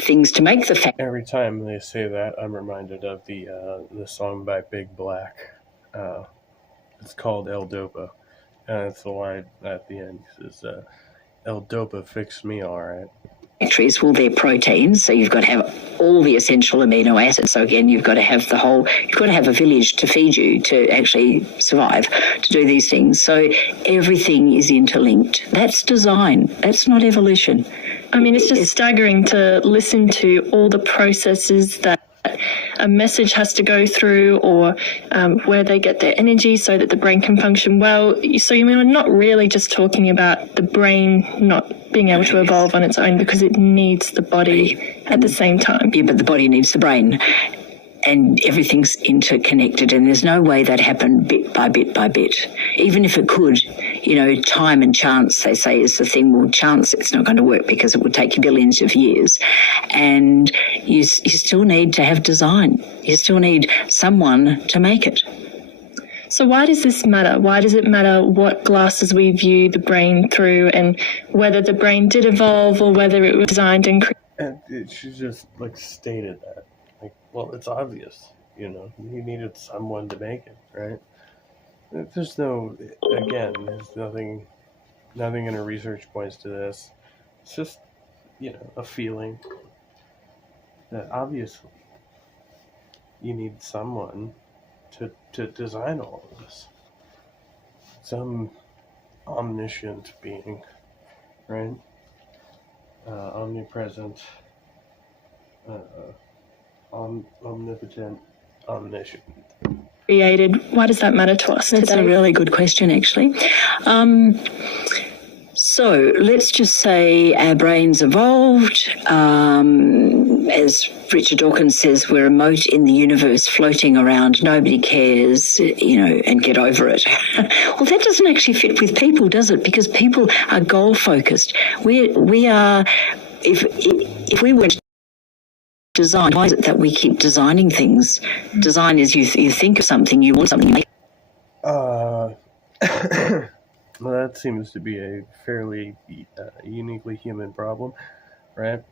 things to make the factory? Every time they say that, I'm reminded of the song by Big Black. It's called L-dopa, and it's the line at the end. It says, L-dopa fixed me all right. Factories, well, they're proteins, so you've got to have all the essential amino acids. So again, you've got to have you've got to have a village to feed you to actually survive, to do these things. So everything is interlinked. That's design. That's not evolution. I mean, it's just staggering to listen to all the processes that a message has to go through, or where they get their energy so that the brain can function well. So you're not really just talking about the brain not being able to evolve on its own, because it needs the body at the same time. Yeah, but the body needs the brain. And everything's interconnected, and there's no way that happened bit by bit by bit. Even if it could, time and chance, they say, is the thing. Well, chance, it's not going to work, because it would take you billions of years. And you still need to have design. You still need someone to make it. So why does this matter? Why does it matter what glasses we view the brain through, and whether the brain did evolve or whether it was designed and created? And she just stated that. Well, it's obvious, you needed someone to make it, right? There's nothing in her research points to this. It's just, a feeling that obviously you need someone to design all of this. Some omniscient being, right? Omnipresent, omnipotent, omniscient. Created. Why does that matter to us today? That's a really good question, actually. So let's just say our brains evolved. As Richard Dawkins says, we're a mote in the universe floating around. Nobody cares, and get over it. Well, that doesn't actually fit with people, does it? Because people are goal focused. We are. If we went design. Why is it that we keep designing things? Design is you think of something, you want something, you make. Well, that seems to be a fairly uniquely human problem, right?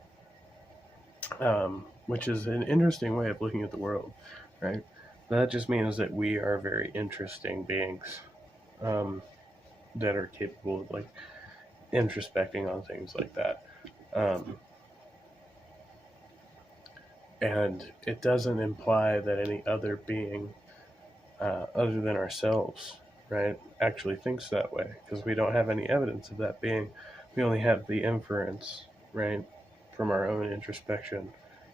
Which is an interesting way of looking at the world, right? That just means that we are very interesting beings that are capable of like introspecting on things like that. And it doesn't imply that any other being other than ourselves, right, actually thinks that way, because we don't have any evidence of that being. We only have the inference, right, from our own introspection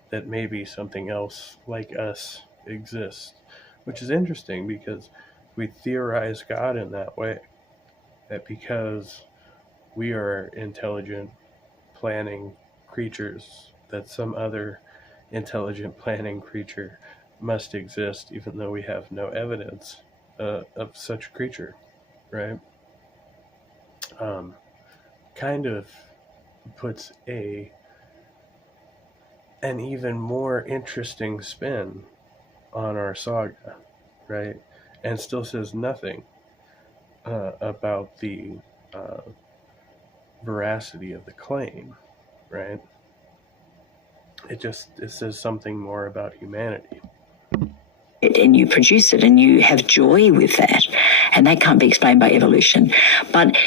that maybe something else like us exists, which is interesting because we theorize God in that way, that because we are intelligent, planning creatures, that some other intelligent planning creature must exist, even though we have no evidence of such a creature, right? Kind of puts an even more interesting spin on our saga, right? And still says nothing about the veracity of the claim, right? It says something more about humanity. And you produce it and you have joy with that, and that can't be explained by evolution. But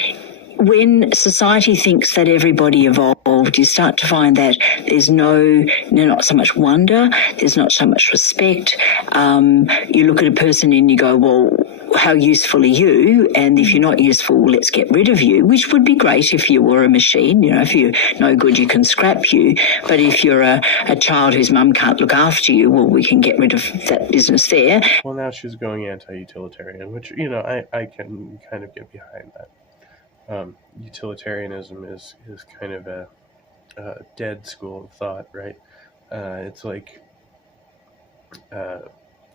when society thinks that everybody evolved, you start to find that there's not so much wonder, there's not so much respect. You look at a person and you go, well, how useful are you? And if you're not useful, let's get rid of you, which would be great if you were a machine. You know, if you're no good, you can scrap you. But if you're a child whose mum can't look after you, well, we can get rid of that business there. Well, now she's going anti-utilitarian, which, you know, I can kind of get behind that. Utilitarianism is kind of a dead school of thought, right? It's like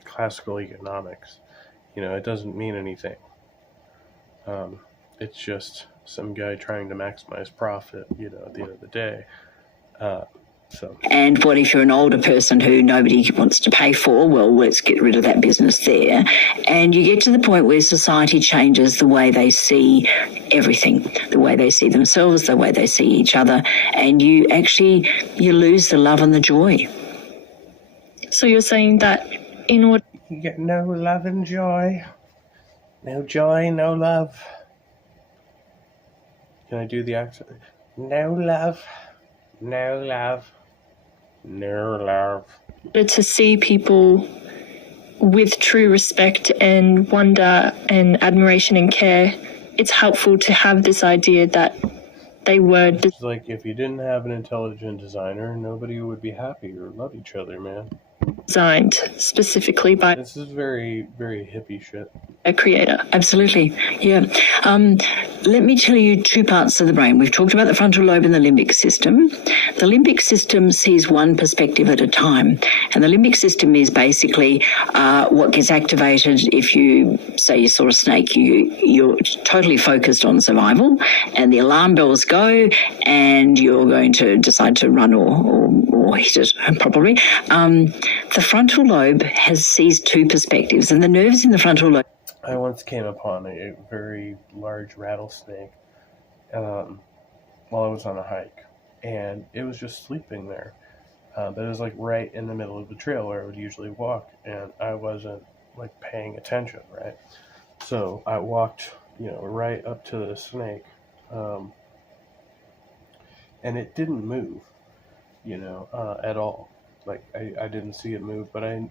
classical economics. You know, it doesn't mean anything. It's just some guy trying to maximize profit, you know, at the end of the day. And what if you're an older person who nobody wants to pay for? Well, let's get rid of that business there. And you get to the point where society changes the way they see everything, the way they see themselves, the way they see each other, and you lose the love and the joy. So you're saying that in order... You get no love and joy. No joy, no love. Can I do the accent? No love. No love. No love. to see people with true respect and wonder and admiration and care, it's helpful to have this idea that they were... It's like if you didn't have an intelligent designer, nobody would be happy or love each other, man. Designed specifically by... This is very, very hippie shit. A creator. Absolutely, yeah. Let me tell you two parts of the brain. We've talked about the frontal lobe and the limbic system. The limbic system sees one perspective at a time, and the limbic system is basically what gets activated if you say you saw a snake. You're totally focused on survival, and the alarm bells go, and you're going to decide to run or hit it, probably. The frontal lobe sees two perspectives, and the nerves in the frontal lobe... I once came upon a very large rattlesnake while I was on a hike, and it was just sleeping there. But it was like right in the middle of the trail where I would usually walk, and I wasn't like paying attention, right? So I walked, right up to the snake, and it didn't move, at all. Like I didn't see it move, but I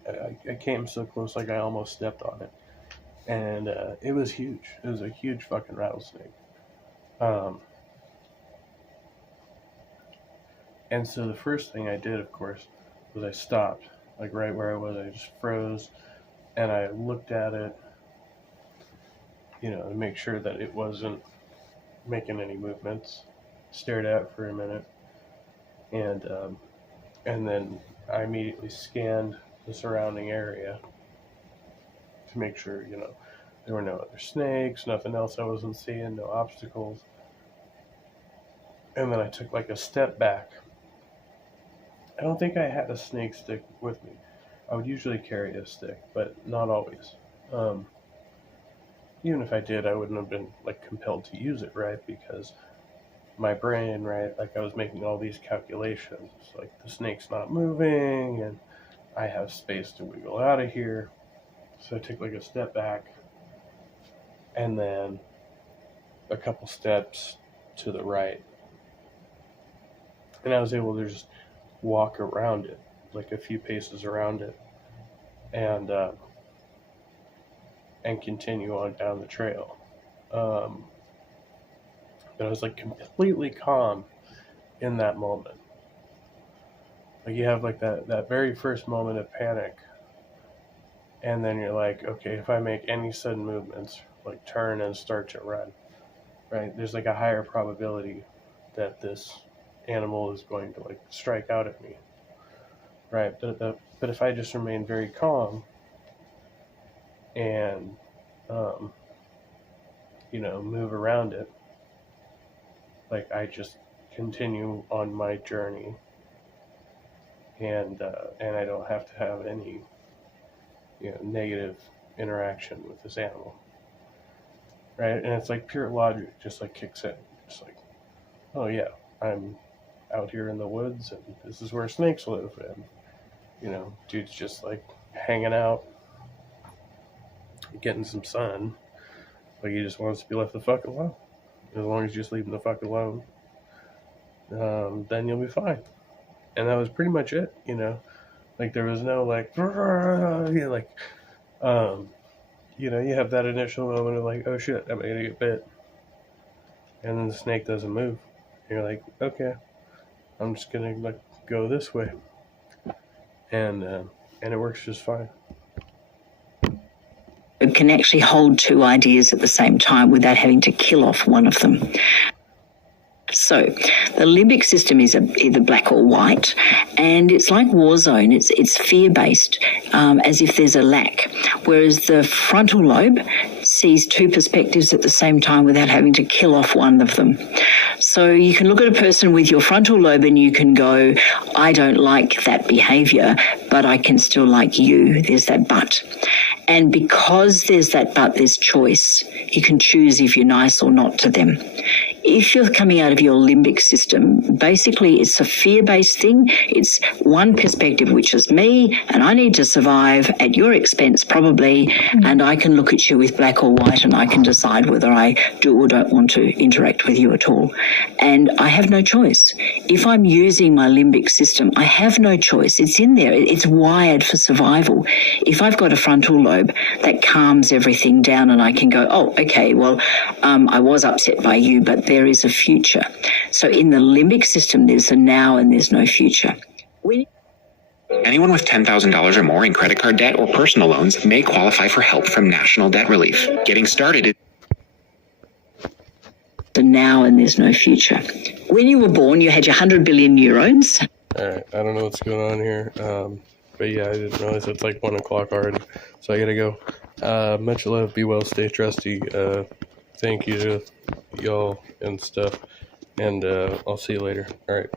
came so close, like I almost stepped on it. And it was huge. It was a huge fucking rattlesnake. And so the first thing I did, of course, was I stopped, like right where I was. I just froze, and I looked at it, to make sure that it wasn't making any movements. Stared at it for a minute, and then I immediately scanned the surrounding area to make sure, there were no other snakes, nothing else I wasn't seeing, no obstacles. And then I took like a step back, I don't think I had a snake stick with me. I would usually carry a stick, but not always. Even if I did, I wouldn't have been like compelled to use it, right? Because my brain, right, like I was making all these calculations, like the snake's not moving, and I have space to wiggle out of here. So I took like a step back, and then a couple steps to the right, and I was able to just walk around it, like a few paces around it, and continue on down the trail. But I was like completely calm in that moment. Like you have like that very first moment of panic, and then you're like, okay, if I make any sudden movements, like turn and start to run, right? There's like a higher probability that this animal is going to like strike out at me, right? But if I just remain very calm and move around it, like I just continue on my journey, and I don't have to have any negative interaction with this animal, right? And it's like pure logic just like kicks in, just like, oh yeah, I'm out here in the woods and this is where snakes live, and dude's just like hanging out, getting some sun, like he just wants to be left the fuck alone. As long as you just leave him the fuck alone, then you'll be fine. And that was pretty much it, like there was no like you have that initial moment of like, oh shit, I'm gonna get bit, and then the snake doesn't move, and you're like, okay, I'm just gonna like go this way, and it works just fine. It can actually hold two ideas at the same time without having to kill off one of them. So the limbic system is either black or white, and it's like war zone. It's fear-based, as if there's a lack, whereas the frontal lobe sees two perspectives at the same time without having to kill off one of them. So you can look at a person with your frontal lobe and you can go, I don't like that behaviour, but I can still like you. There's that but. And because there's that but, there's choice. You can choose if you're nice or not to them. If you're coming out of your limbic system, basically it's a fear-based thing. It's one perspective, which is me, and I need to survive at your expense probably, and I can look at you with black or white and I can decide whether I do or don't want to interact with you at all. And I have no choice. If I'm using my limbic system, I have no choice. It's in there. It's wired for survival. If I've got a frontal lobe, that calms everything down and I can go, oh, okay, well, I was upset by you, but there is a future. So in the limbic system, there's a now and there's no future. Anyone with $10,000 or more in credit card debt or personal loans may qualify for help from National Debt Relief. Getting started is the now and there's no future. When you were born, you had your 100 billion neurons. All right, I don't know what's going on here, but yeah, I didn't realize it's like 1 o'clock already, so I gotta go. Much love, be well, stay trusty. Thank you to y'all and stuff, and I'll see you later. All right.